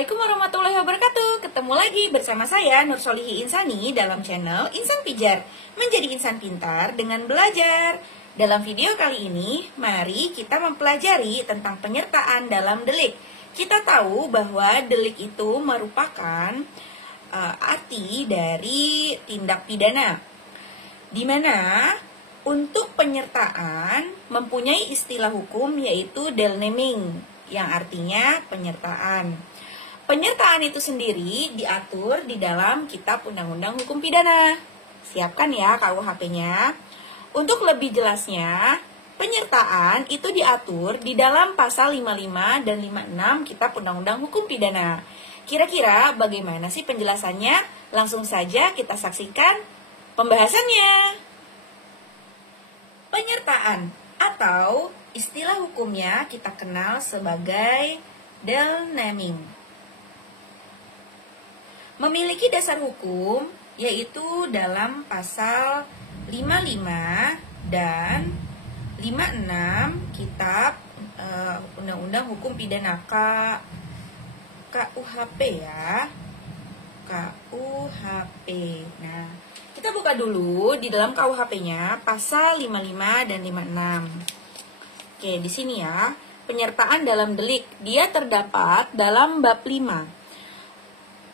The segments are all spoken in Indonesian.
Assalamualaikum warahmatullahi wabarakatuh. Ketemu lagi bersama saya Nur Solihi Insani dalam channel Insan Pijar, menjadi insan pintar dengan belajar. Dalam video kali ini, mari kita mempelajari tentang penyertaan dalam delik. Kita tahu bahwa delik itu merupakan arti dari tindak pidana, di mana untuk penyertaan mempunyai istilah hukum yaitu delnaming, yang artinya penyertaan. Penyertaan itu sendiri diatur di dalam Kitab Undang-Undang Hukum Pidana. Siapkan ya KUHP-nya. Untuk lebih jelasnya, penyertaan itu diatur di dalam pasal 55 dan 56 Kitab Undang-Undang Hukum Pidana. Kira-kira bagaimana sih penjelasannya? Langsung saja kita saksikan pembahasannya. Penyertaan atau istilah hukumnya kita kenal sebagai delnaming. Memiliki dasar hukum yaitu dalam pasal 55 dan 56 Kitab Undang-Undang Hukum Pidana KUHP ya. KUHP. Nah, kita buka dulu di dalam KUHP-nya pasal 55 dan 56. Oke, di sini ya, penyertaan dalam delik, dia terdapat dalam bab 5.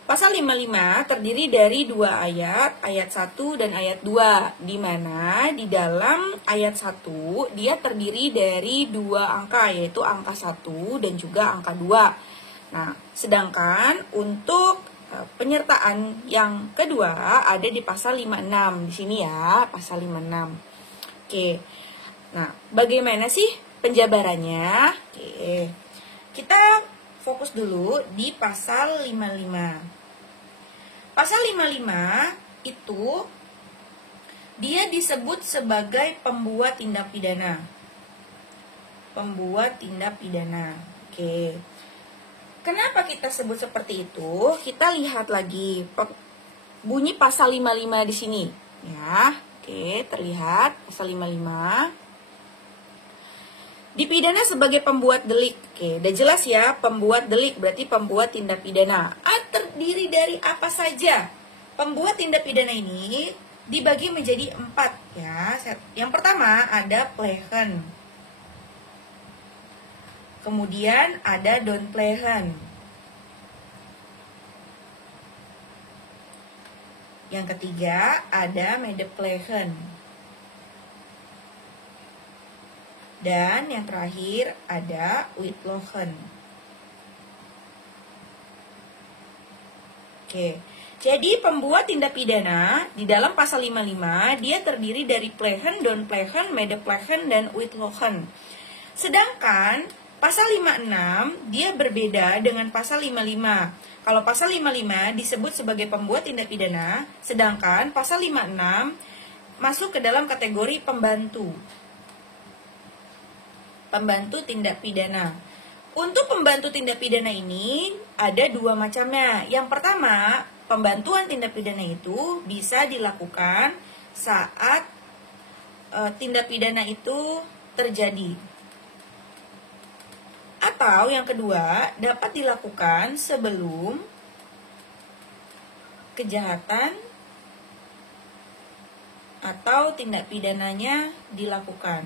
Pasal 55 terdiri dari 2 ayat, ayat 1 dan ayat 2, di mana di dalam ayat 1 dia terdiri dari 2 angka, yaitu angka 1 dan juga angka 2. Nah, sedangkan untuk penyertaan yang kedua ada di pasal 56, di sini ya, pasal 56. Oke, nah bagaimana sih penjabarannya? Oke, kita fokus dulu di pasal 55. Pasal 55 itu dia disebut sebagai pembuat tindak pidana. Pembuat tindak pidana. Oke. Kenapa kita sebut seperti itu? Kita lihat lagi bunyi pasal 55 di sini, ya. Oke, terlihat pasal 55. Dipidana sebagai pembuat delik. Oke, udah jelas ya, pembuat delik berarti pembuat tindak pidana. Terdiri dari apa saja? Pembuat tindak pidana ini dibagi menjadi 4 ya. Yang pertama ada plegen. Kemudian ada don't plegen. Yang ketiga ada medeplegen. Dan yang terakhir ada uitlogen. Oke, jadi pembuat tindak pidana di dalam pasal 55 dia terdiri dari plegen, don't plegen, medeplegen, dan uitlogen. Sedangkan pasal 56 dia berbeda dengan pasal 55. Kalau pasal 55 disebut sebagai pembuat tindak pidana, sedangkan pasal 56 masuk ke dalam kategori pembantu. Pembantu tindak pidana. Untuk pembantu tindak pidana ini ada 2 macamnya. Yang pertama, pembantuan tindak pidana itu bisa dilakukan saat tindak pidana itu terjadi. Atau yang kedua, dapat dilakukan sebelum kejahatan atau tindak pidananya dilakukan.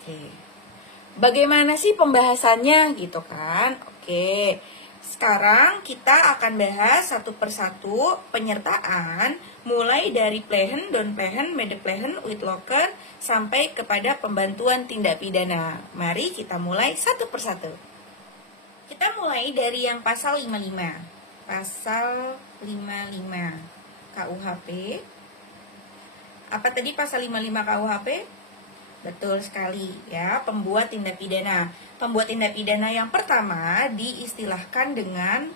Oke. Bagaimana sih pembahasannya gitu kan? Oke. Sekarang kita akan bahas satu persatu penyertaan mulai dari plegen, don't plegen, medeplegen, uitlogen sampai kepada pembantuan tindak pidana. Mari kita mulai satu persatu. Kita mulai dari yang pasal 55. Pasal 55 KUHP. Apa tadi pasal 55 KUHP? Betul sekali ya, pembuat tindak pidana. Pembuat tindak pidana yang pertama diistilahkan dengan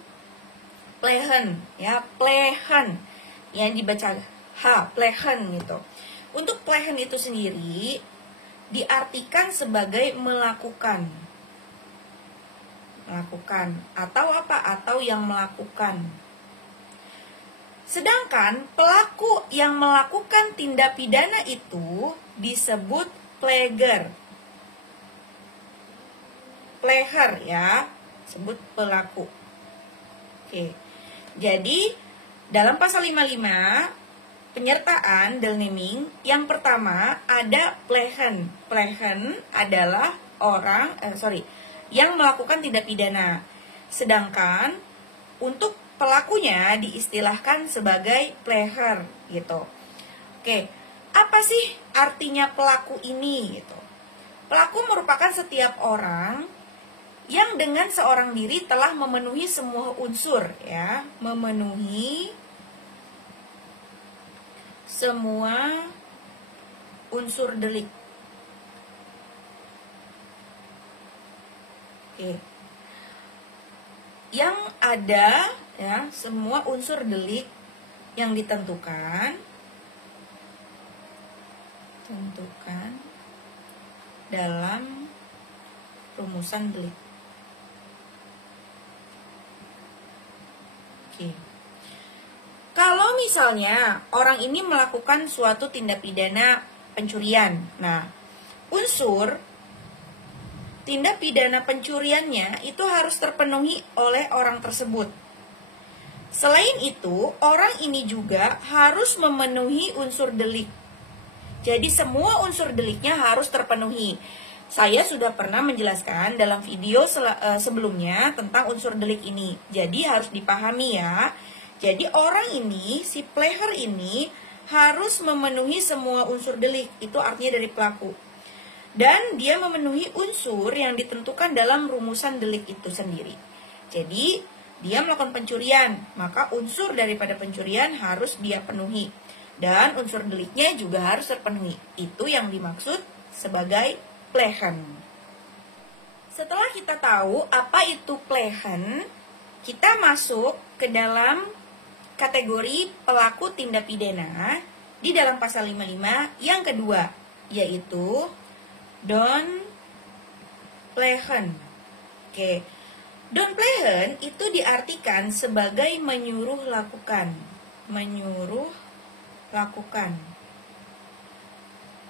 plegen ya, plegen yang dibaca plegen gitu. Untuk plegen itu sendiri diartikan sebagai melakukan atau apa? Atau yang melakukan. Sedangkan pelaku yang melakukan tindak pidana itu disebut pleger ya. sebut pelaku. Oke. Jadi dalam pasal 55 penyertaan del naming yang pertama ada plegen. Plegen adalah orang yang melakukan tindak pidana. Sedangkan untuk pelakunya diistilahkan sebagai pleger gitu. Oke, apa sih artinya pelaku ini gitu? Pelaku merupakan setiap orang yang dengan seorang diri telah memenuhi semua unsur ya, memenuhi semua unsur delik. Oke. Yang ada ya, semua unsur delik yang ditentukan dalam rumusan delik. Oke. Kalau misalnya orang ini melakukan suatu tindak pidana pencurian, nah unsur tindak pidana pencuriannya itu harus terpenuhi oleh orang tersebut. Selain itu, orang ini juga harus memenuhi unsur delik. Jadi semua unsur deliknya harus terpenuhi. Saya sudah pernah menjelaskan dalam video sebelumnya tentang unsur delik ini. Jadi harus dipahami ya. Jadi orang ini, si pleger ini harus memenuhi semua unsur delik. Itu artinya dari pelaku. Dan dia memenuhi unsur yang ditentukan dalam rumusan delik itu sendiri. Jadi dia melakukan pencurian, maka unsur daripada pencurian harus dia penuhi. Dan unsur deliknya juga harus terpenuhi. Itu yang dimaksud sebagai plegen. Setelah kita tahu apa itu plegen, kita masuk ke dalam kategori pelaku tindak pidana di dalam pasal 55 yang kedua, yaitu don plegen. Oke. Don plegen itu diartikan sebagai menyuruh lakukan. Menyuruh lakukan.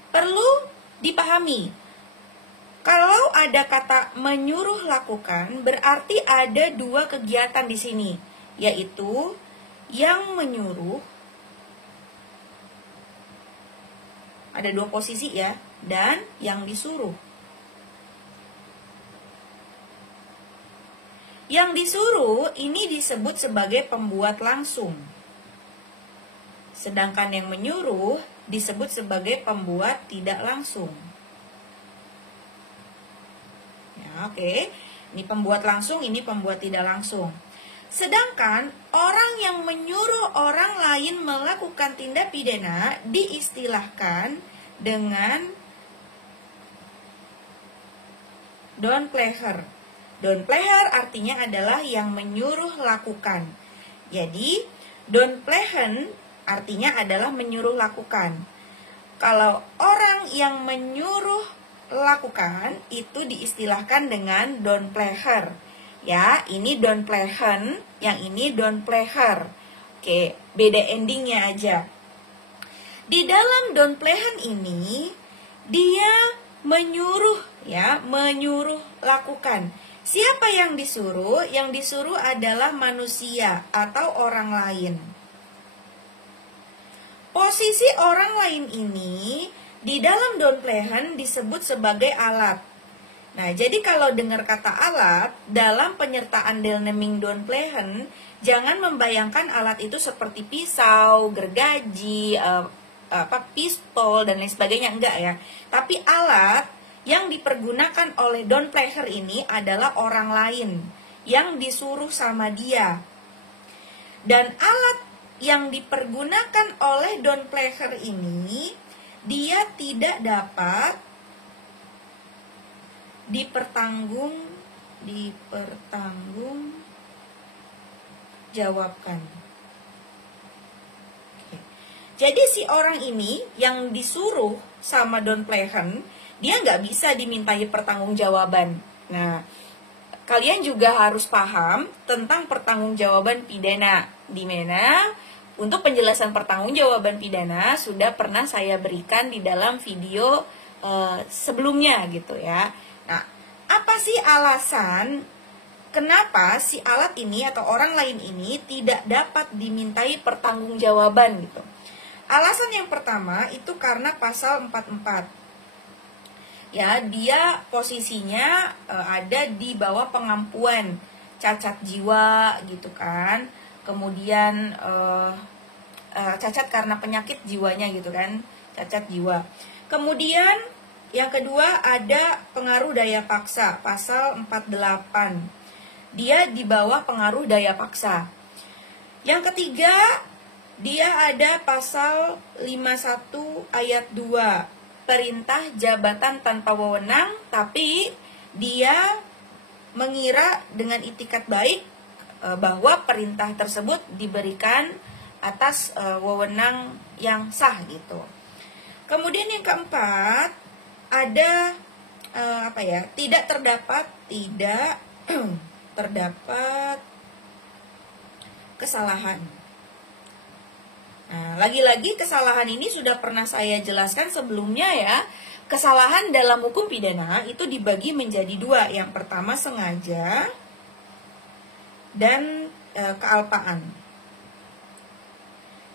Perlu dipahami, kalau ada kata menyuruh lakukan, berarti ada dua kegiatan di sini, yaitu yang menyuruh, ada dua posisi ya, dan yang disuruh. Yang disuruh ini disebut sebagai pembuat langsung. Sedangkan yang menyuruh disebut sebagai pembuat tidak langsung. Ya, oke. Ini pembuat langsung, ini pembuat tidak langsung. Sedangkan orang yang menyuruh orang lain melakukan tindak pidana diistilahkan dengan don pleger. Don pleger artinya adalah yang menyuruh lakukan. Jadi, don plegen artinya adalah menyuruh lakukan. Kalau orang yang menyuruh lakukan itu diistilahkan dengan don pleger. Ya, ini don plegen, yang ini don pleger. Oke, beda endingnya aja. Di dalam don plegen ini dia menyuruh ya, menyuruh lakukan. Siapa yang disuruh? Yang disuruh adalah manusia atau orang lain. Posisi orang lain ini di dalam don plegen disebut sebagai alat. Nah, jadi kalau dengar kata alat dalam penyertaan del naming don plegen, jangan membayangkan alat itu seperti pisau, gergaji, pistol dan lain sebagainya, enggak ya. Tapi alat yang dipergunakan oleh don pleger ini adalah orang lain yang disuruh sama dia. Dan alat yang dipergunakan oleh don pleger ini, dia tidak dapat dipertanggungjawabkan. Oke. Jadi si orang ini yang disuruh sama don plegen, dia nggak bisa dimintai pertanggungjawaban. Nah, kalian juga harus paham tentang pertanggungjawaban pidana, di mana untuk penjelasan pertanggungjawaban pidana sudah pernah saya berikan di dalam video sebelumnya gitu ya. Nah, apa sih alasan kenapa si alat ini atau orang lain ini tidak dapat dimintai pertanggungjawaban gitu. Alasan yang pertama itu karena pasal 44. Ya, dia posisinya ada di bawah pengampuan cacat jiwa gitu kan. Kemudian cacat karena penyakit jiwanya gitu kan, cacat jiwa. Kemudian yang kedua ada pengaruh daya paksa, pasal 48. Dia di bawah pengaruh daya paksa. Yang ketiga, dia ada pasal 51 ayat 2, perintah jabatan tanpa wewenang, tapi dia mengira dengan itikat baik bahwa perintah tersebut diberikan atas wewenang yang sah gitu. Kemudian yang keempat ada tidak terdapat kesalahan. Nah, lagi-lagi kesalahan ini sudah pernah saya jelaskan sebelumnya ya. Kesalahan dalam hukum pidana itu dibagi menjadi dua. Yang pertama sengaja dan kealpaan,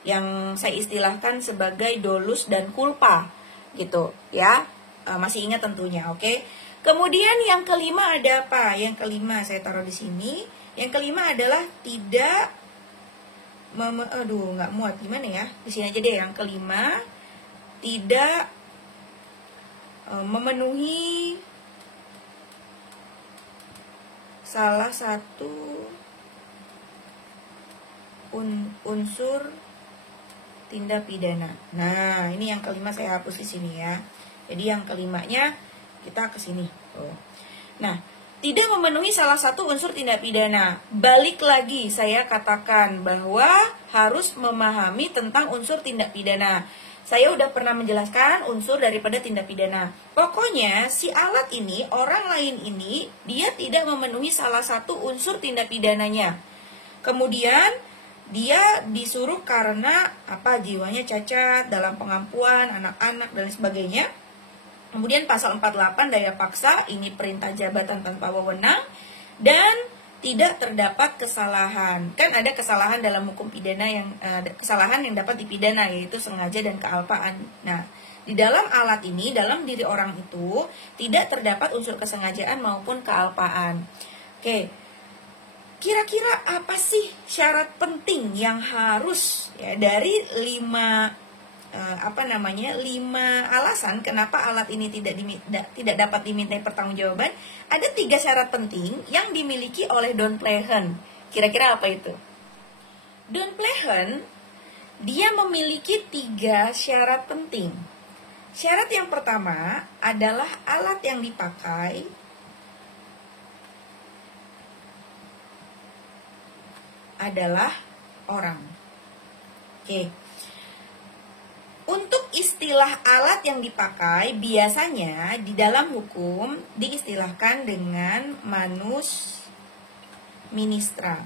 yang saya istilahkan sebagai dolus dan culpa gitu ya. Masih ingat tentunya, oke? Kemudian yang kelima ada apa? Yang kelima saya taruh di sini. Yang kelima adalah tidak nggak muat, gimana ya? Di sini aja deh. Yang kelima, tidak memenuhi salah satu unsur tindak pidana. Nah, ini yang kelima saya hapus di sini ya. Jadi yang kelimanya kita ke sini. Nah, tidak memenuhi salah satu unsur tindak pidana. Balik lagi saya katakan bahwa harus memahami tentang unsur tindak pidana. Saya udah pernah menjelaskan unsur daripada tindak pidana. Pokoknya si alat ini, orang lain ini, dia tidak memenuhi salah satu unsur tindak pidananya. Kemudian dia disuruh karena jiwanya cacat, dalam pengampuan, anak-anak dan sebagainya. Kemudian pasal 48 daya paksa, ini perintah jabatan tanpa wewenang, dan tidak terdapat kesalahan. Kan ada kesalahan dalam hukum pidana yang kesalahan yang dapat dipidana, yaitu sengaja dan kealpaan. Nah, di dalam alat ini, dalam diri orang itu tidak terdapat unsur kesengajaan maupun kealpaan. Oke. Kira-kira apa sih syarat penting yang harus ya dari 5 alasan kenapa alat ini tidak dapat dimintai pertanggungjawaban? Ada 3 syarat penting yang dimiliki oleh Don Plehen. Kira-kira apa itu? Don Plehen dia memiliki 3 syarat penting. Syarat yang pertama adalah alat yang dipakai adalah orang. Oke. Untuk istilah alat yang dipakai biasanya di dalam hukum diistilahkan dengan manus ministra.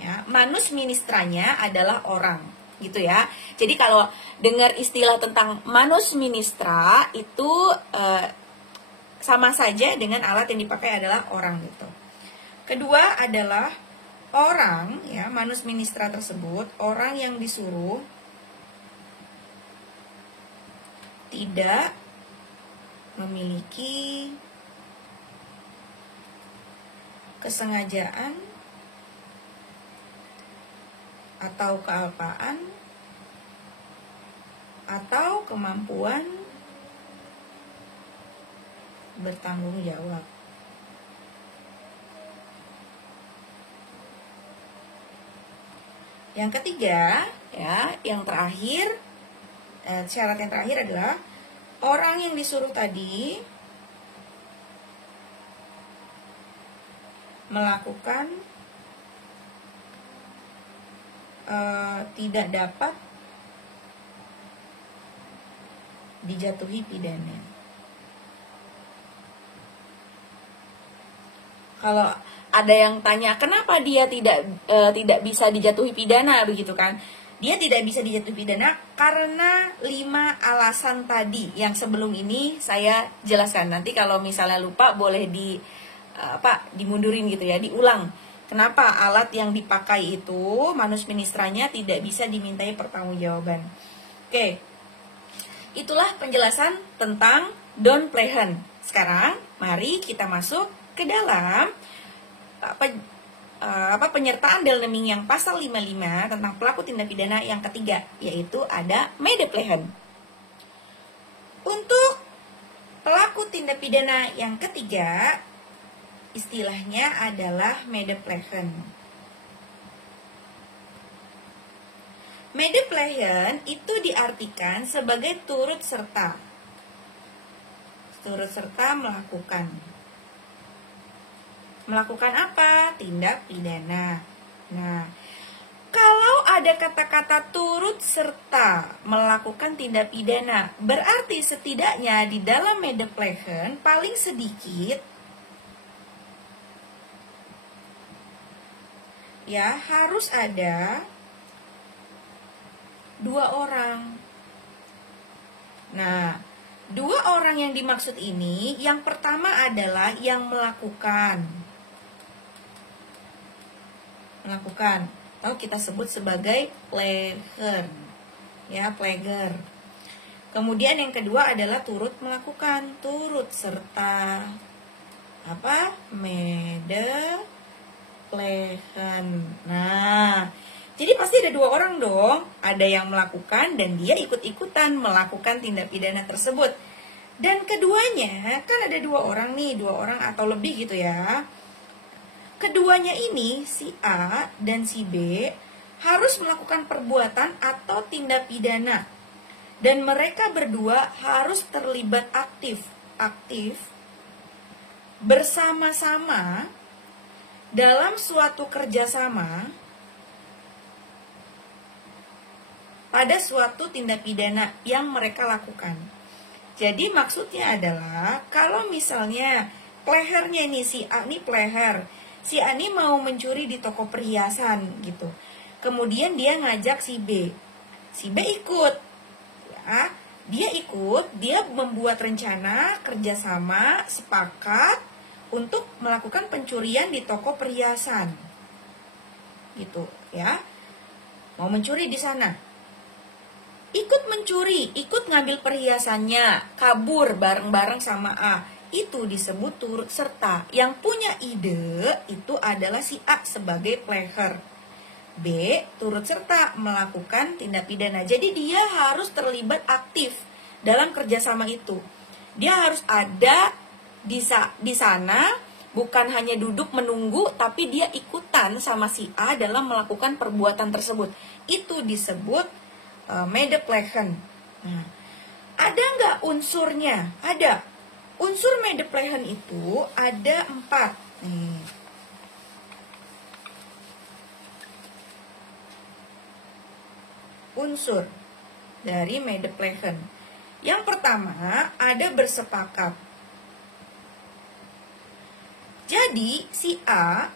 Ya, manus ministranya adalah orang, gitu ya. Jadi kalau dengar istilah tentang manus ministra itu sama saja dengan alat yang dipakai adalah orang gitu. Kedua adalah orang, ya, manus ministra tersebut, orang yang disuruh tidak memiliki kesengajaan atau kealpaan atau kemampuan bertanggung jawab. Yang ketiga, ya, yang terakhir, syarat yang terakhir adalah orang yang disuruh tadi melakukan tidak dapat dijatuhi pidana. Kalau ada yang tanya kenapa dia tidak bisa dijatuhi pidana begitu kan? Dia tidak bisa dijatuhi pidana karena 5 alasan tadi yang sebelum ini saya jelaskan. Nanti kalau misalnya lupa boleh dimundurin gitu ya, diulang. Kenapa alat yang dipakai itu manus ministranya tidak bisa dimintai pertanggungjawaban. Oke, itulah penjelasan tentang Downplehen. Sekarang mari kita masuk ke dalam penyertaan Delneming yang pasal 55 tentang pelaku tindak pidana yang ketiga, yaitu ada Medeplehen. Untuk pelaku tindak pidana yang ketiga, istilahnya adalah Medeplehen. Medeplehen itu diartikan sebagai turut serta. Turut serta melakukan. Melakukan apa? Tindak pidana. Nah, kalau ada kata-kata turut serta melakukan tindak pidana, berarti setidaknya di dalam Medeplehen paling sedikit ya harus ada 2 orang. Nah, 2 orang yang dimaksud ini, yang pertama adalah yang melakukan, atau kita sebut sebagai pleger, ya, pleger. Kemudian yang kedua adalah turut melakukan, turut serta, Medeplehen. Nah, jadi pasti ada 2 orang dong. Ada yang melakukan dan dia ikut-ikutan melakukan tindak pidana tersebut. Dan keduanya, kan ada 2 orang nih, 2 orang atau lebih gitu ya. Keduanya ini, si A dan si B, harus melakukan perbuatan atau tindak pidana. Dan mereka berdua harus terlibat aktif bersama-sama dalam suatu kerjasama pada suatu tindak pidana yang mereka lakukan. Jadi maksudnya adalah kalau misalnya plehernya ini, si A ini pleher, si A ini mau mencuri di toko perhiasan gitu. Kemudian dia ngajak si B ikut, ya, dia membuat rencana kerjasama, sepakat untuk melakukan pencurian di toko perhiasan, gitu ya. Mau mencuri di sana, ikut mencuri, ikut ngambil perhiasannya, kabur bareng-bareng sama A. Itu disebut turut serta. Yang punya ide itu adalah si A sebagai pleher. B turut serta melakukan tindak pidana. Jadi dia harus terlibat aktif dalam kerjasama itu. Dia harus ada di sana, bukan hanya duduk menunggu, tapi dia ikutan sama si A dalam melakukan perbuatan tersebut. Itu disebut Medeplehen. Nah, ada nggak unsurnya? Ada. Unsur Medeplehen itu ada 4. Nih. Unsur dari Medeplehen. Yang pertama, ada bersepakat. Jadi, si A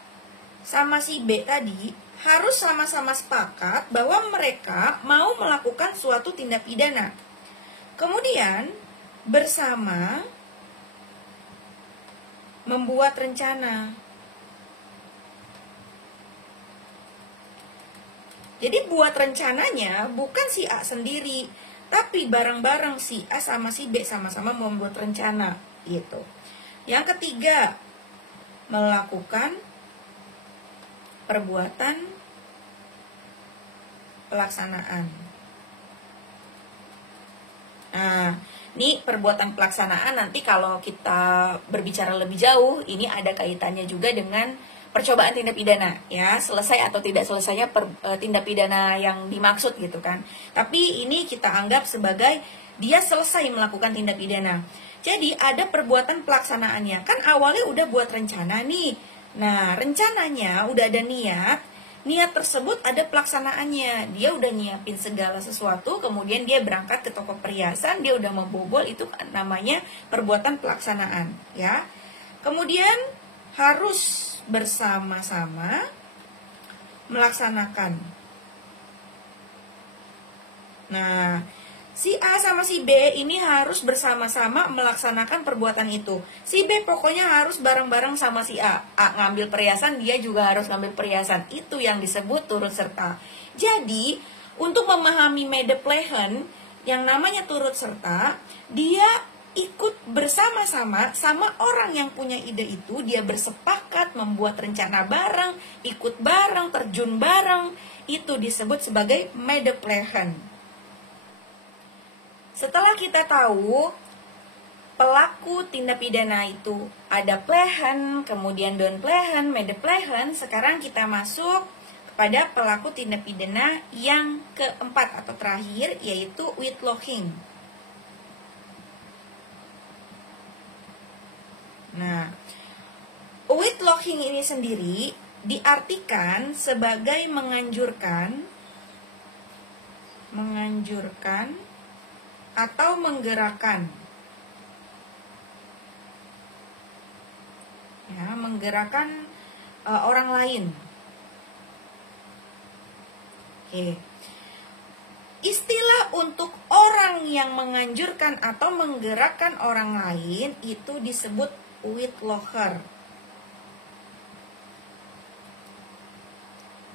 sama si B tadi harus sama-sama sepakat bahwa mereka mau melakukan suatu tindak pidana. Kemudian, bersama membuat rencana. Jadi, buat rencananya bukan si A sendiri, tapi bareng-bareng si A sama si B sama-sama membuat rencana, gitu. Yang ketiga, melakukan perbuatan pelaksanaan. Nah, ini perbuatan pelaksanaan nanti kalau kita berbicara lebih jauh, ini ada kaitannya juga dengan percobaan tindak pidana, ya, selesai atau tidak selesainya tindak pidana yang dimaksud gitu kan. Tapi ini kita anggap sebagai dia selesai melakukan tindak pidana. Jadi ada perbuatan pelaksanaannya. Kan awalnya udah buat rencana nih. Nah, rencananya udah ada niat tersebut ada pelaksanaannya. Dia udah nyiapin segala sesuatu, kemudian dia berangkat ke toko perhiasan, dia udah membobol, itu namanya perbuatan pelaksanaan, ya. Kemudian harus bersama-sama melaksanakan. Nah, Si A sama si B ini harus bersama-sama melaksanakan perbuatan itu. Si B pokoknya harus bareng-bareng sama si A. A ngambil perhiasan, dia juga harus ngambil perhiasan. Itu yang disebut turut serta. Jadi, untuk memahami medeplehan yang namanya turut serta, dia ikut bersama-sama sama orang yang punya ide itu. Dia bersepakat membuat rencana bareng, ikut bareng, terjun bareng. Itu disebut sebagai medeplehan. Setelah kita tahu pelaku tindak pidana itu ada plehen, kemudian don't plehen, medeplehan, sekarang kita masuk kepada pelaku tindak pidana yang keempat atau terakhir, yaitu witloching. Nah, witloching ini sendiri diartikan sebagai menganjurkan atau menggerakkan. Ya, menggerakkan orang lain. Oke. Istilah untuk orang yang menganjurkan atau menggerakkan orang lain itu disebut witlocher.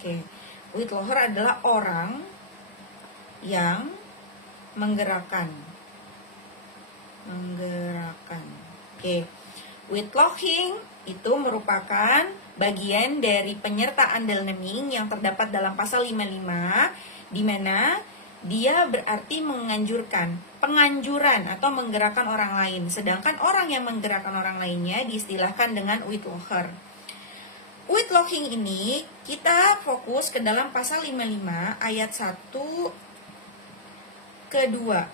Oke. Witlocher adalah orang yang menggerakkan. Oke. Witloching itu merupakan bagian dari penyerta underneming yang terdapat dalam pasal 55, di mana dia berarti menganjurkan, penganjuran atau menggerakkan orang lain. Sedangkan orang yang menggerakkan orang lainnya diistilahkan dengan witlocher. Witloching ini kita fokus ke dalam pasal 55 ayat 1 kedua.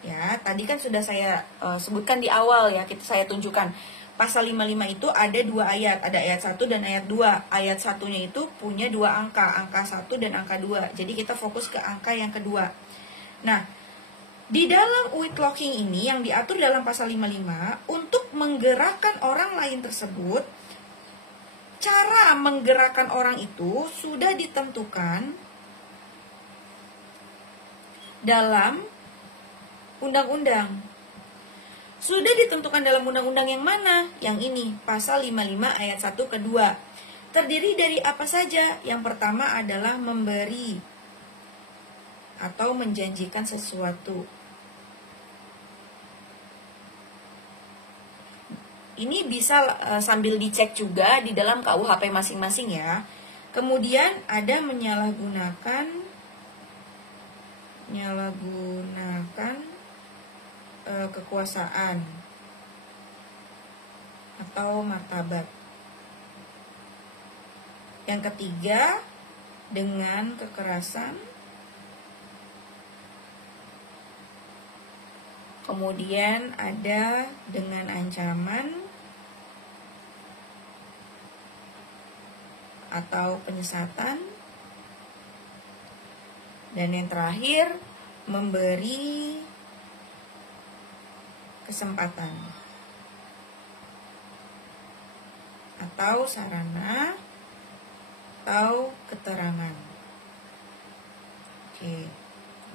Ya, tadi kan sudah saya sebutkan di awal ya, saya tunjukkan. Pasal 55 itu ada dua ayat, ada ayat 1 dan ayat 2. Ayat satunya itu punya dua angka 1 dan angka 2. Jadi kita fokus ke angka yang kedua. Nah, di dalam witloching ini yang diatur dalam pasal 55, untuk menggerakkan orang lain tersebut, cara menggerakkan orang itu sudah ditentukan dalam undang-undang. Sudah ditentukan dalam undang-undang yang mana? Yang ini, pasal 55 ayat 1 kedua. Terdiri dari apa saja? Yang pertama adalah memberi atau menjanjikan sesuatu. Ini bisa sambil dicek juga di dalam KUHP masing-masing ya. Kemudian ada menyalahgunakan kekuasaan atau martabat. Yang ketiga, dengan kekerasan. Kemudian ada dengan ancaman atau penyesatan. Dan yang terakhir, memberi kesempatan atau sarana atau keterangan. Oke.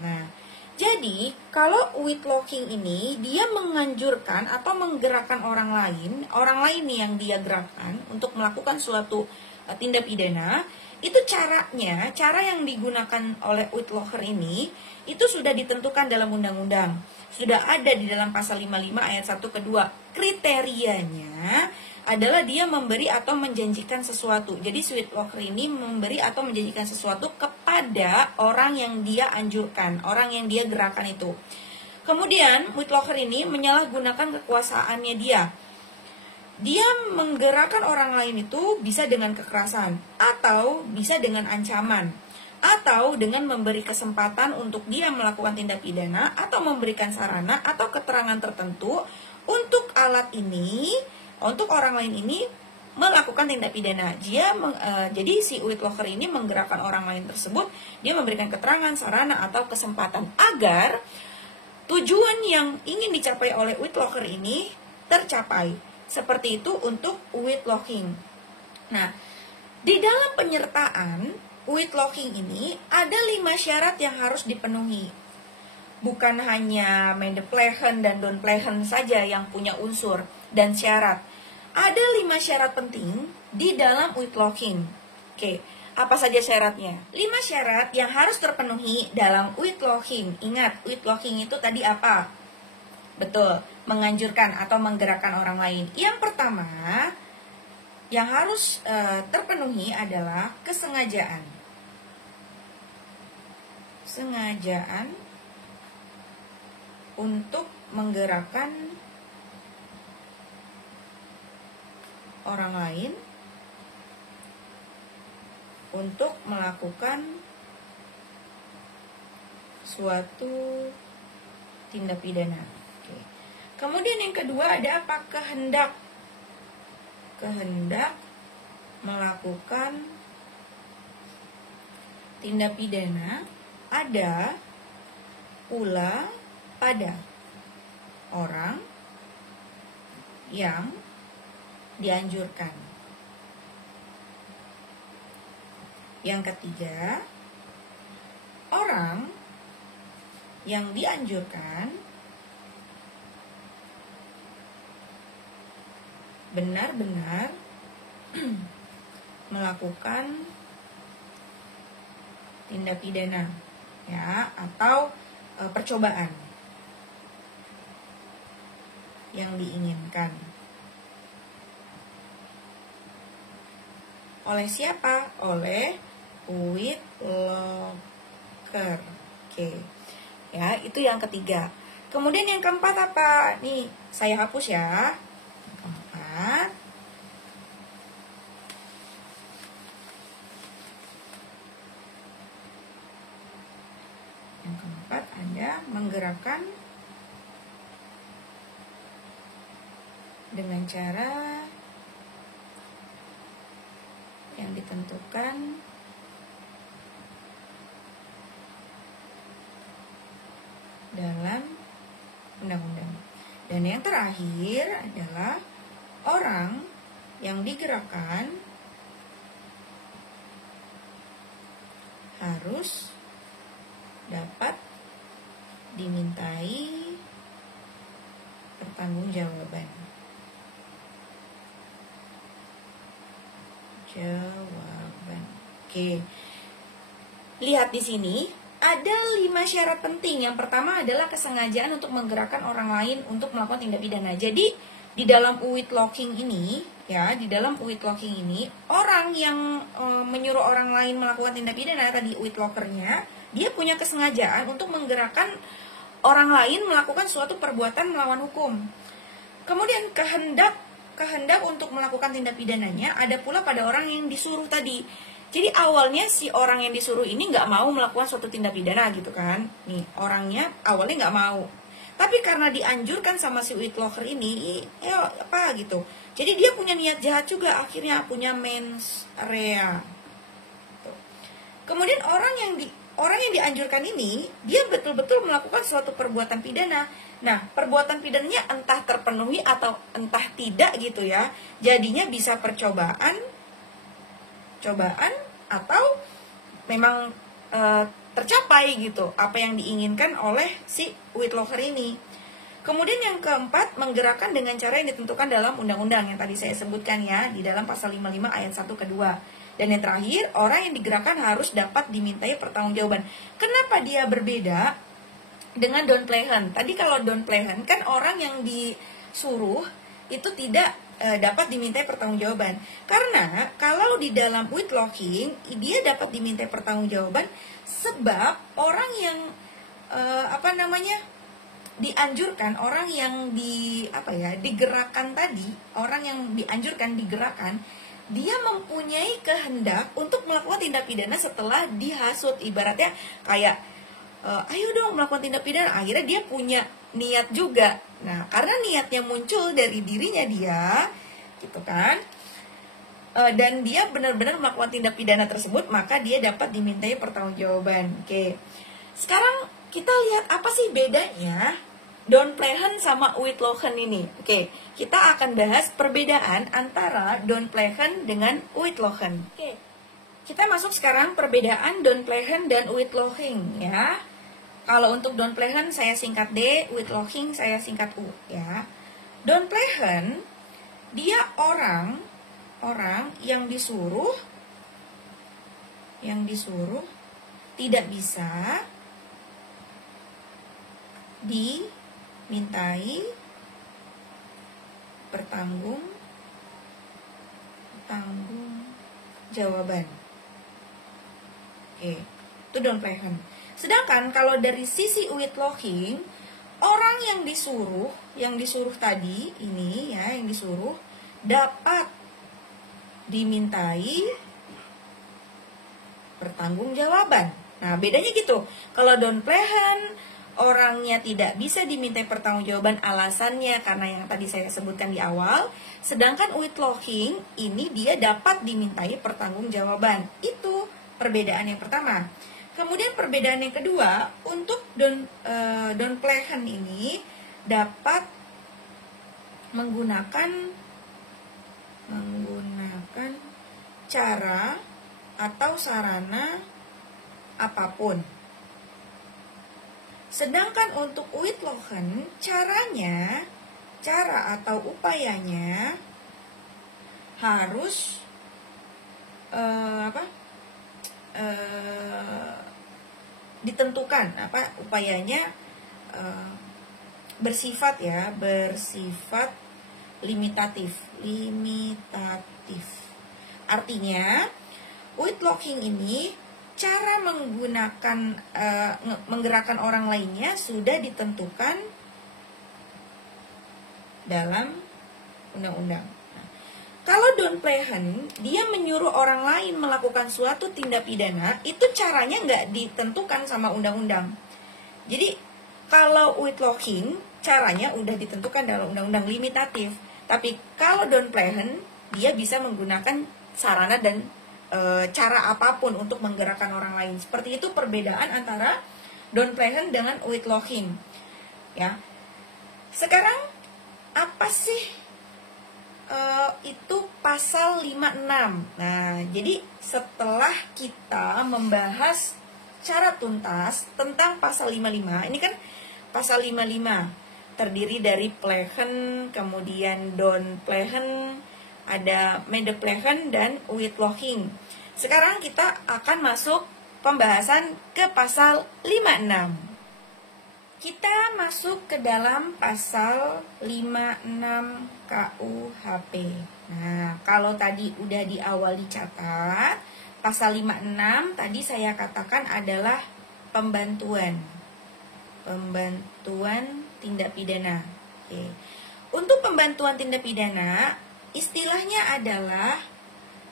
Nah, jadi kalau witloching ini dia menganjurkan atau menggerakkan orang lain nih yang dia gerakkan untuk melakukan suatu tindak pidana. Itu caranya, cara yang digunakan oleh witlocher ini itu sudah ditentukan dalam undang-undang. Sudah ada di dalam pasal 55 ayat 1 kedua. Kriterianya adalah dia memberi atau menjanjikan sesuatu. Jadi witlocher ini memberi atau menjanjikan sesuatu kepada orang yang dia anjurkan, orang yang dia gerakan itu. Kemudian witlocher ini menyalahgunakan kekuasaannya dia. Dia menggerakkan orang lain itu bisa dengan kekerasan, atau bisa dengan ancaman, atau dengan memberi kesempatan untuk dia melakukan tindak pidana, atau memberikan sarana atau keterangan tertentu untuk alat ini, untuk orang lain ini melakukan tindak pidana. Jadi si witlocher ini menggerakkan orang lain tersebut, dia memberikan keterangan, sarana atau kesempatan agar tujuan yang ingin dicapai oleh witlocher ini tercapai. Seperti itu untuk witloching. Nah, di dalam penyertaan witloching ini ada 5 syarat yang harus dipenuhi. bukan hanya medeplehen dan donplehen saja yang punya unsur dan syarat. Ada 5 syarat penting di dalam uitlooking. Oke, apa saja syaratnya? 5 syarat yang harus terpenuhi dalam uitlooking. Ingat, uitlooking itu tadi apa? Betul, menganjurkan atau menggerakkan orang lain. Yang pertama, yang harus terpenuhi adalah kesengajaan. Sengajaan untuk menggerakkan orang lain untuk melakukan suatu tindak pidana. Oke. Kemudian yang kedua ada apa? Kehendak. Kehendak melakukan tindak pidana ada pula pada orang yang dianjurkan. Yang ketiga, orang yang dianjurkan benar-benar melakukan tindak pidana, ya, atau percobaan yang diinginkan. Oleh siapa? Oleh uitloker. Oke. Ya, itu yang ketiga. Kemudian yang keempat apa? Nih, saya hapus ya. Yang keempat. Yang keempat ada menggerakkan dengan cara yang ditentukan dalam undang-undang. Dan yang terakhir adalah orang yang digerakkan harus dapat dimintai pertanggungjawaban. Oke. Lihat di sini ada 5 syarat penting. Yang pertama adalah kesengajaan untuk menggerakkan orang lain untuk melakukan tindak pidana. Jadi di dalam uitlooking ini, ya, di dalam uitlooking ini orang yang menyuruh orang lain melakukan tindak pidana tadi uitlookernya, dia punya kesengajaan untuk menggerakkan orang lain melakukan suatu perbuatan melawan hukum. Kemudian kehendak untuk melakukan tindak pidananya ada pula pada orang yang disuruh tadi. Jadi awalnya si orang yang disuruh ini nggak mau melakukan suatu tindak pidana gitu kan. Nih, orangnya awalnya nggak mau. Tapi karena dianjurkan sama si uitloker ini, ya apa gitu. Jadi dia punya niat jahat juga, akhirnya punya mens rea. Kemudian orang yang dianjurkan ini, dia betul-betul melakukan suatu perbuatan pidana. Nah, perbuatan pidananya entah terpenuhi atau entah tidak gitu ya. Jadinya bisa percobaan, atau memang tercapai gitu apa yang diinginkan oleh si uitloker ini. Kemudian yang keempat, menggerakkan dengan cara yang ditentukan dalam undang-undang yang tadi saya sebutkan ya, di dalam pasal 55 ayat 1 ke 2. Dan yang terakhir, orang yang digerakkan harus dapat dimintai pertanggungjawaban. Kenapa dia berbeda dengan donplehen? Tadi kalau donplehen kan orang yang disuruh itu tidak dapat dimintai pertanggungjawaban. Karena kalau di dalam uitlooking dia dapat dimintai pertanggungjawaban sebab orang yang dianjurkan, orang yang digerakkan tadi, orang yang dianjurkan digerakkan, dia mempunyai kehendak untuk melakukan tindak pidana setelah dihasut. Ibaratnya kayak ayo dong melakukan tindak pidana, akhirnya dia punya niat juga. Nah, karena niatnya muncul dari dirinya dia, gitu kan, dan dia benar-benar melakukan tindak pidana tersebut, maka dia dapat dimintai pertanggungjawaban. Oke, sekarang kita lihat apa sih bedanya donplehen sama uitloken ini. Oke, kita akan bahas perbedaan antara donplehen dengan uitloken. Oke, kita masuk sekarang perbedaan donplehen dan uitlooking ya. Kalau untuk don't plehen saya singkat D, uitlooching saya singkat U ya. Don't plehen dia orang yang disuruh tidak bisa dimintai pertanggung jawaban. Oke, itu don't plehen. Sedangkan kalau dari sisi uitlooching, orang yang disuruh tadi ini ya, yang disuruh dapat dimintai pertanggungjawaban. Nah, bedanya gitu. Kalau don't plehen, orangnya tidak bisa dimintai pertanggungjawaban, alasannya karena yang tadi saya sebutkan di awal. Sedangkan uitlooching ini dia dapat dimintai pertanggungjawaban. Itu perbedaan yang pertama. Kemudian perbedaan yang kedua, untuk don't plehen ini dapat menggunakan cara atau sarana apapun. Sedangkan untuk uitloochen, cara atau upayanya harus ditentukan, upayanya bersifat limitatif. Artinya uitlooching ini cara menggerakkan orang lainnya sudah ditentukan dalam undang-undang. Kalau don't plehen, dia menyuruh orang lain melakukan suatu tindak pidana, itu caranya nggak ditentukan sama undang-undang. Jadi kalau uitlooching, caranya udah ditentukan dalam undang-undang limitatif. Tapi kalau don't plehen, dia bisa menggunakan sarana dan cara apapun untuk menggerakkan orang lain. Seperti itu perbedaan antara don't plehen dengan uitlooching. Ya. Sekarang apa sih itu pasal 56? Nah, jadi setelah kita membahas secara tuntas tentang pasal 55, ini kan pasal 55 terdiri dari plehen, kemudian don't plehen, ada medeplehen dan uitlooching. Sekarang kita akan masuk pembahasan ke pasal 56. Kita masuk ke dalam pasal 56 KUHP. Nah, kalau tadi udah di awal dicatat, pasal 56 tadi saya katakan adalah pembantuan tindak pidana. Oke. Untuk pembantuan tindak pidana, istilahnya adalah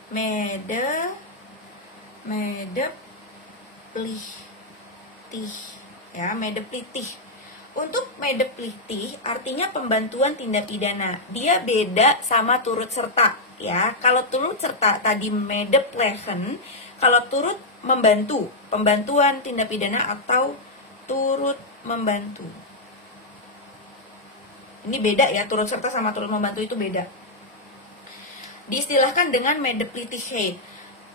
medeplitih. Ya, medeplitih. Untuk medeplitih artinya pembantuan tindak pidana. Dia beda sama turut serta, ya. Kalau turut serta tadi medeplehen, kalau turut membantu, pembantuan tindak pidana atau turut membantu. Ini beda ya, turut serta sama turut membantu itu beda. Diistilahkan dengan medeplitih.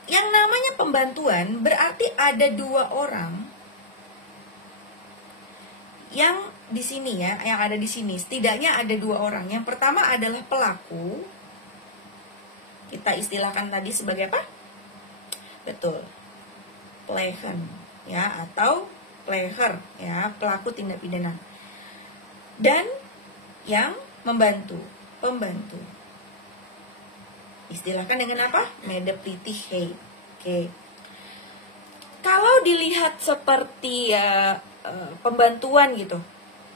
Yang namanya pembantuan berarti ada dua orang yang di sini ya, yang ada di sini. Setidaknya ada dua orang. Yang pertama adalah pelaku. Kita istilahkan tadi sebagai apa? Betul. Plehen ya, atau pleher ya, pelaku tindak pidana. Dan yang membantu, pembantu. Istilahkan dengan apa? Medeplitih. Oke. Kalau dilihat seperti pembantuan gitu,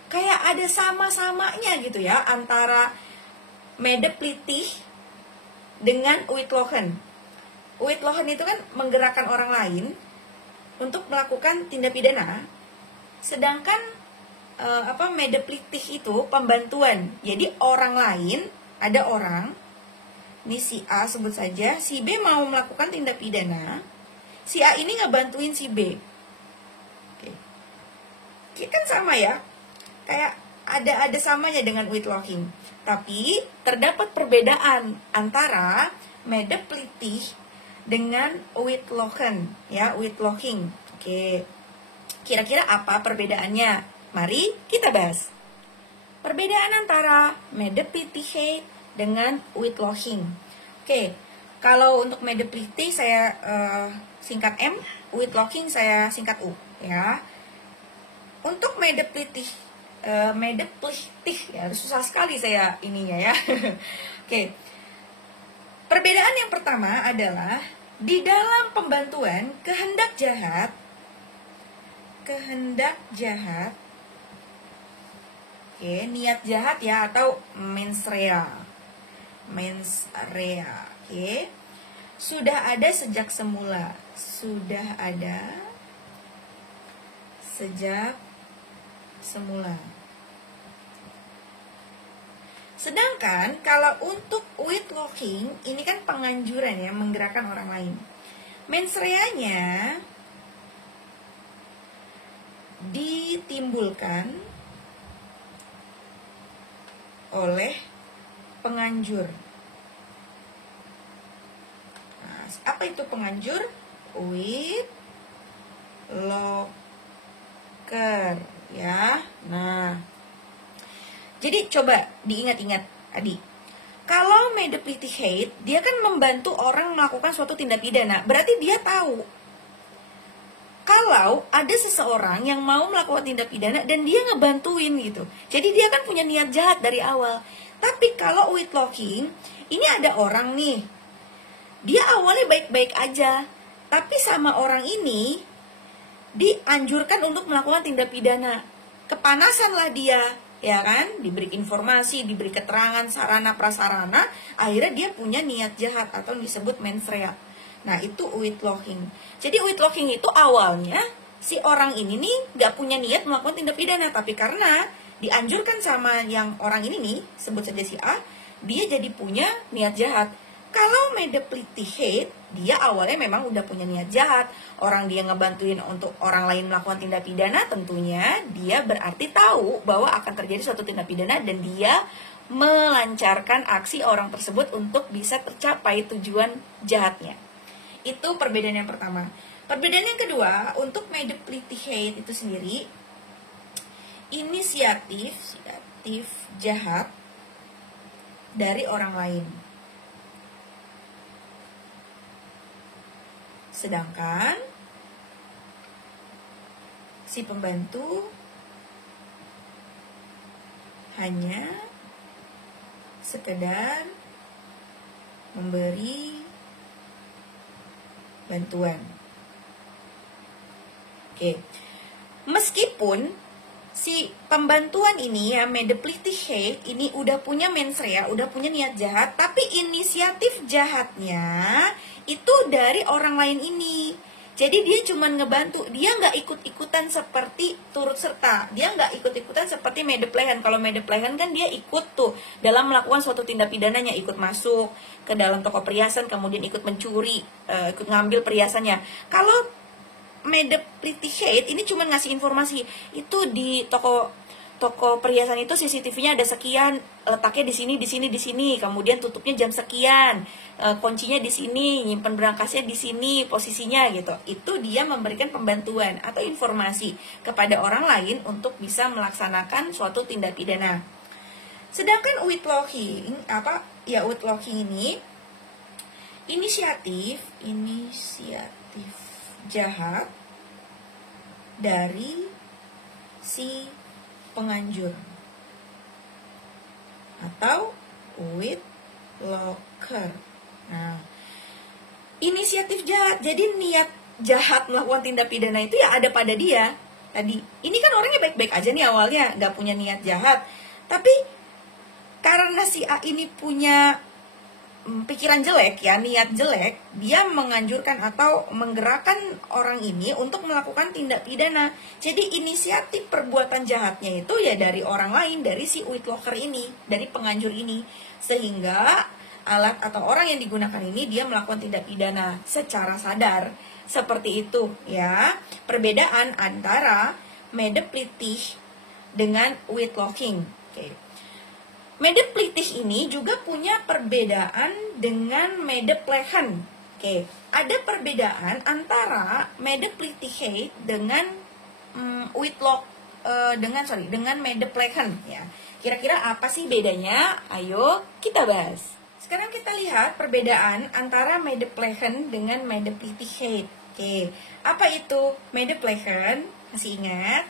kayak ada sama-samanya gitu ya antara medeplitih dengan uitloochen. Uitloochen itu kan menggerakkan orang lain untuk melakukan tindak pidana, sedangkan medeplitih itu pembantuan. Jadi orang lain, ada orang, ini si A sebut saja, si B mau melakukan tindak pidana, si A ini ngebantuin si B. Kan sama ya, kayak ada samanya dengan uitlooching. Tapi terdapat perbedaan antara medeplitih dengan uitloochen ya, uitlooching. Oke. Kira-kira apa perbedaannya? Mari kita bahas. Perbedaan antara medeplicity dengan witlogging. Oke, kalau untuk medeplicity saya singkat M, witlogging saya singkat U, ya. Untuk medeplicity ya susah sekali saya ininya ya. Oke. Perbedaan yang pertama adalah di dalam pembantuan kehendak jahat, oke, niat jahat ya, atau mens rea, oke, sudah ada sejak semula, Sedangkan kalau untuk witlogging ini kan penganjuran ya, menggerakkan orang lain. Mens rea-nya ditimbulkan oleh penganjur. Nah, apa itu penganjur? Witlocker ya. Nah, jadi coba diingat-ingat tadi. Kalau medeplicity dia kan membantu orang melakukan suatu tindak pidana. Berarti dia tahu kalau ada seseorang yang mau melakukan tindak pidana dan dia ngebantuin gitu. Jadi dia kan punya niat jahat dari awal. Tapi kalau witlogging, ini ada orang nih, dia awalnya baik-baik aja, tapi sama orang ini dianjurkan untuk melakukan tindak pidana. Kepanasan lah dia, ya kan? Diberi informasi, diberi keterangan, sarana prasarana, akhirnya dia punya niat jahat atau disebut mens rea. Nah, itu witlogging. Jadi witlogging itu awalnya si orang ini nih gak punya niat melakukan tindak pidana, tapi karena dianjurkan sama yang orang ini nih, sebut saja si A, dia jadi punya niat jahat. Kalau medeplicity, dia awalnya memang udah punya niat jahat. Orang dia ngebantuin untuk orang lain melakukan tindak pidana, tentunya dia berarti tahu bahwa akan terjadi suatu tindak pidana dan dia melancarkan aksi orang tersebut untuk bisa tercapai tujuan jahatnya. Itu perbedaan yang pertama. Perbedaan yang kedua, untuk medeplicity itu sendiri, inisiatif jahat dari orang lain. Sedangkan si pembantu hanya sekedar memberi bantuan. Oke. Meskipun si pembantuan ini ya, medeplicity ini udah punya mens rea, udah punya niat jahat, tapi inisiatif jahatnya itu dari orang lain ini. Jadi dia cuma ngebantu, dia nggak ikut-ikutan seperti turut serta, dia nggak ikut-ikutan seperti medeplehan. Kalau medeplehan kan dia ikut tuh dalam melakukan suatu tindak pidananya, ikut masuk ke dalam toko perhiasan, kemudian ikut mencuri, ikut ngambil perhiasannya. Kalau medeplicity ini cuma ngasih informasi, itu di toko perhiasan itu CCTV-nya ada sekian, letaknya di sini, kemudian tutupnya jam sekian, kuncinya di sini, nyimpen berangkasnya di sini, posisinya gitu. Itu dia memberikan pembantuan atau informasi kepada orang lain untuk bisa melaksanakan suatu tindak pidana. Sedangkan witlogging, witlogging ini inisiatif jahat dari si penganjur atau witlocker. Nah, inisiatif jahat, jadi niat jahat melakukan tindak pidana itu ya ada pada dia. Tadi, ini kan orangnya baik-baik aja nih awalnya, nggak punya niat jahat. Tapi karena si A ini punya pikiran jelek ya, niat jelek, dia menganjurkan atau menggerakkan orang ini untuk melakukan tindak pidana. Jadi inisiatif perbuatan jahatnya itu ya dari orang lain, dari si witlocker ini, dari penganjur ini. Sehingga alat atau orang yang digunakan ini dia melakukan tindak pidana secara sadar. Seperti itu ya, perbedaan antara medeplicity dengan witlogging. Oke. Medeplicity ini juga punya perbedaan dengan medeplehan. Oke, ada perbedaan antara medeplicity dengan Whitlock dengan Medeplechen ya. Kira-kira apa sih bedanya? Ayo kita bahas. Sekarang kita lihat perbedaan antara Medeplechen dengan Medeplictigheid. Oke, apa itu Medeplechen? Masih ingat?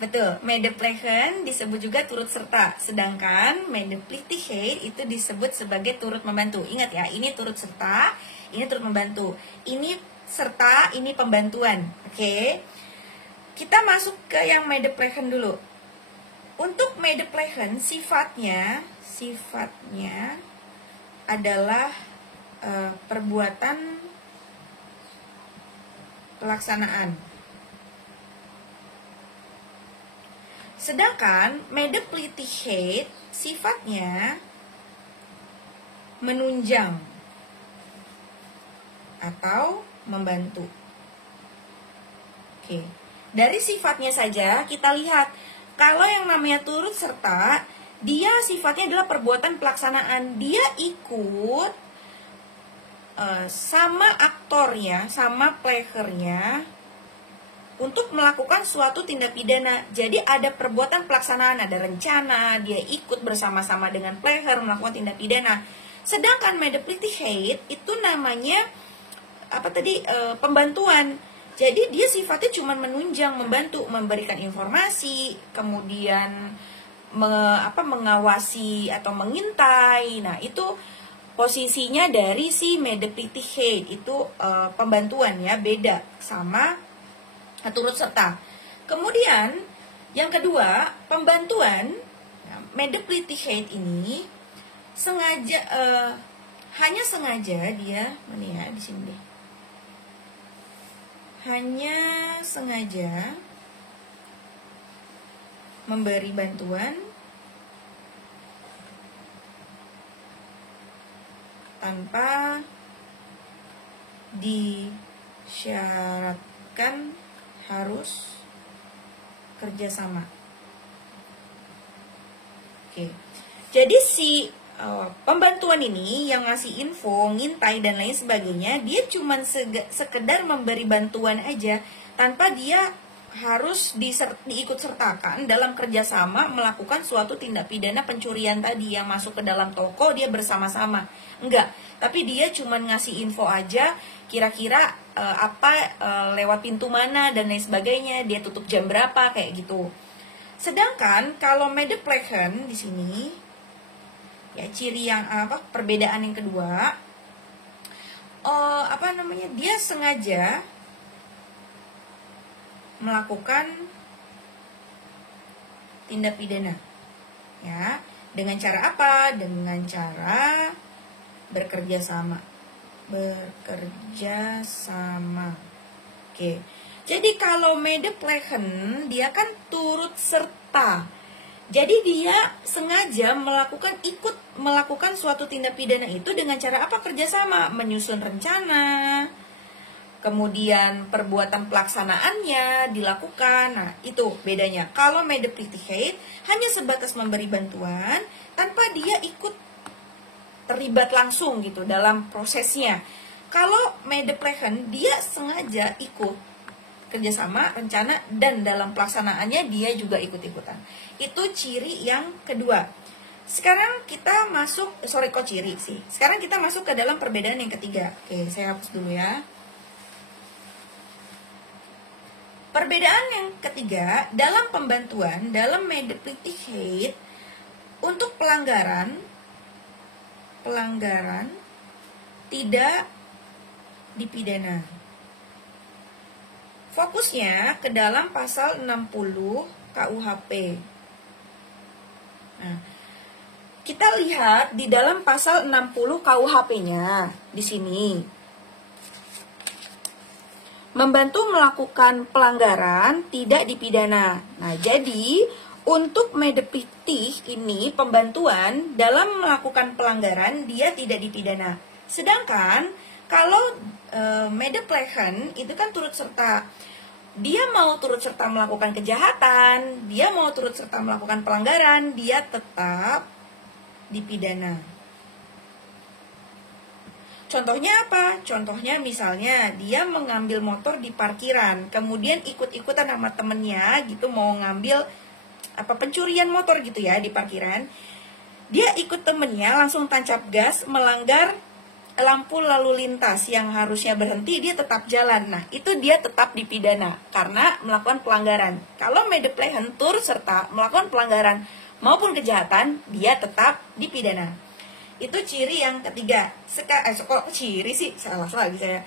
Betul, Medeplechen disebut juga turut serta, sedangkan Medeplictigheid itu disebut sebagai turut membantu. Ingat ya, ini turut serta, ini turut membantu. Ini serta, ini pembantuan. Oke. Kita masuk ke yang Medeplechen dulu. Untuk Medeplechen sifatnya adalah perbuatan pelaksanaan. Sedangkan Medeplictigheid sifatnya menunjang atau membantu. Oke. Dari sifatnya saja kita lihat, kalau yang namanya turut serta, dia sifatnya adalah perbuatan pelaksanaan. Dia ikut sama aktornya, sama playernya untuk melakukan suatu tindak pidana. Jadi ada perbuatan pelaksanaan, ada rencana, dia ikut bersama-sama dengan player melakukan tindak pidana. Sedangkan Medeplictigheid itu namanya pembantuan. Jadi dia sifatnya cuma menunjang, membantu, memberikan informasi, kemudian mengawasi atau mengintai. Nah, itu posisinya dari si Medeplictigheid itu pembantuan ya, beda sama turut serta. Kemudian yang kedua, pembantuan. Medeplictigheid ini hanya sengaja dia di sini deh. Hanya sengaja memberi bantuan tanpa disyaratkan harus kerjasama. Oke, jadi si pembantuan ini yang ngasih info, ngintai dan lain sebagainya, dia cuma sekedar memberi bantuan aja, tanpa dia harus diikut sertakan dalam kerjasama melakukan suatu tindak pidana pencurian tadi yang masuk ke dalam toko dia bersama-sama. Enggak, tapi dia cuma ngasih info aja, kira-kira lewat pintu mana dan lain sebagainya, dia tutup jam berapa kayak gitu. Sedangkan kalau Medeplechen di sini ya, ciri yang perbedaan yang kedua, dia sengaja melakukan tindak pidana ya, dengan cara apa? Dengan cara bekerja sama. Oke, jadi kalau Medeplechen dia kan turut serta. Jadi dia sengaja melakukan suatu tindak pidana itu dengan cara apa? Kerjasama, menyusun rencana, kemudian perbuatan pelaksanaannya dilakukan. Nah, itu bedanya. Kalau Medeplictigheid hanya sebatas memberi bantuan tanpa dia ikut terlibat langsung gitu dalam prosesnya. Kalau Medeplechen dia sengaja ikut kerjasama, rencana, dan dalam pelaksanaannya dia juga ikut-ikutan. Itu ciri yang kedua. Sekarang kita masuk, sekarang kita masuk ke dalam perbedaan yang ketiga. Oke, saya hapus dulu ya. Perbedaan yang ketiga, dalam pembantuan, dalam Medeplictigheid, untuk pelanggaran tidak dipidana. Fokusnya ke dalam pasal 60 KUHP. Nah, kita lihat di dalam pasal 60 KUHP-nya di sini. Membantu melakukan pelanggaran tidak dipidana. Nah, jadi untuk Medeplictig ini pembantuan dalam melakukan pelanggaran dia tidak dipidana. Sedangkan kalau Medeplechen itu kan turut serta. Dia mau turut serta melakukan kejahatan, dia mau turut serta melakukan pelanggaran, dia tetap dipidana. Contohnya apa? Contohnya misalnya dia mengambil motor di parkiran, kemudian ikut-ikutan sama temennya gitu mau ngambil pencurian motor gitu ya di parkiran. Dia ikut temennya langsung tancap gas, melanggar lampu lalu lintas yang harusnya berhenti, dia tetap jalan. Nah, itu dia tetap dipidana karena melakukan pelanggaran. Kalau medeplehen turut serta melakukan pelanggaran maupun kejahatan, dia tetap dipidana. Itu ciri yang ketiga. Kok ciri sih? Salah lagi saya.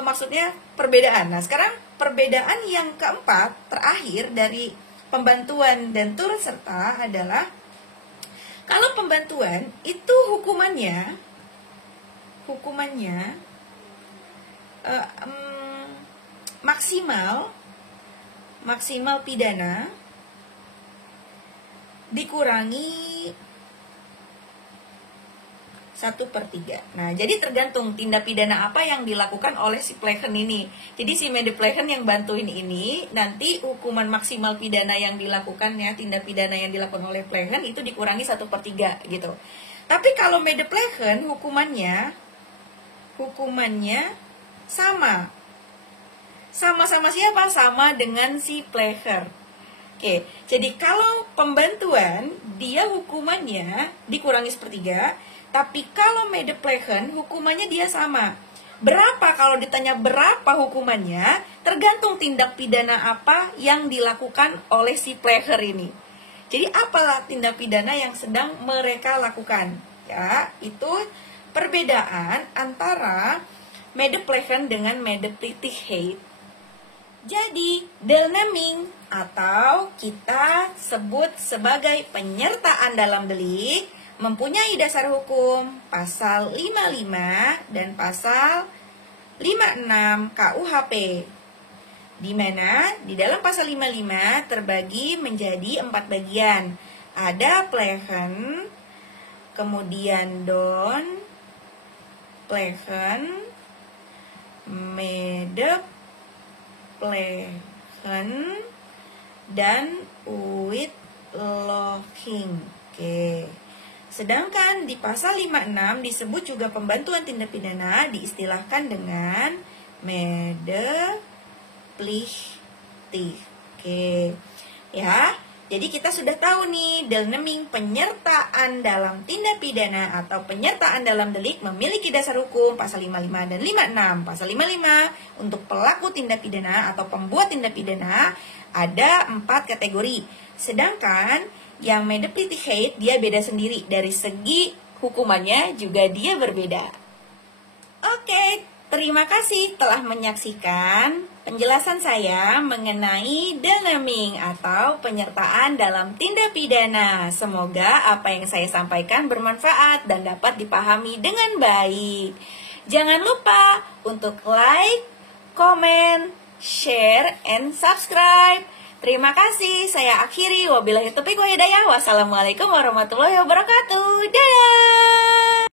Maksudnya perbedaan. Nah, sekarang perbedaan yang keempat, terakhir dari pembantuan dan turut serta adalah kalau pembantuan itu hukumannya maksimal pidana dikurangi 1/3. Nah, jadi tergantung tindak pidana apa yang dilakukan oleh si plehen ini. Jadi si medeplehen yang bantuin ini, nanti hukuman maksimal pidana yang dilakukan ya, tindak pidana yang dilakukan oleh plehen itu dikurangi 1/3 gitu. Tapi kalau medeplehen hukumannya sama. Sama siapa? Sama dengan si pleher. Oke, jadi kalau pembantuan dia hukumannya dikurangi 1/3, tapi kalau medeplehen hukumannya dia sama. Berapa? Kalau ditanya berapa hukumannya, tergantung tindak pidana apa yang dilakukan oleh si pleher ini. Jadi apalah tindak pidana yang sedang mereka lakukan? Ya, itu perbedaan antara medeplehen dengan medeplichtigheid. Jadi, deelneming atau kita sebut sebagai penyertaan dalam delik mempunyai dasar hukum pasal 55 dan pasal 56 KUHP. Di mana di dalam pasal 55 terbagi menjadi 4 bagian. Ada plehen, kemudian don, plehen, medeplehen, dan uitloging. Oke. Sedangkan di pasal 56 disebut juga pembantuan tindak pidana diistilahkan dengan medeplichtig. Oke. Ya. Jadi kita sudah tahu nih, deelneming penyertaan dalam tindak pidana atau penyertaan dalam delik memiliki dasar hukum pasal 55 dan 56. Pasal 55 untuk pelaku tindak pidana atau pembuat tindak pidana ada 4 kategori. Sedangkan yang medeplichtigheid dia beda sendiri, dari segi hukumannya juga dia berbeda. Oke, terima kasih telah menyaksikan penjelasan saya mengenai deelneming atau penyertaan dalam tindak pidana. Semoga apa yang saya sampaikan bermanfaat dan dapat dipahami dengan baik. Jangan lupa untuk like, comment, share, and subscribe. Terima kasih, saya akhiri. Wabillahi taufiq wal hidayah. Wassalamualaikum warahmatullahi wabarakatuh. Dadah!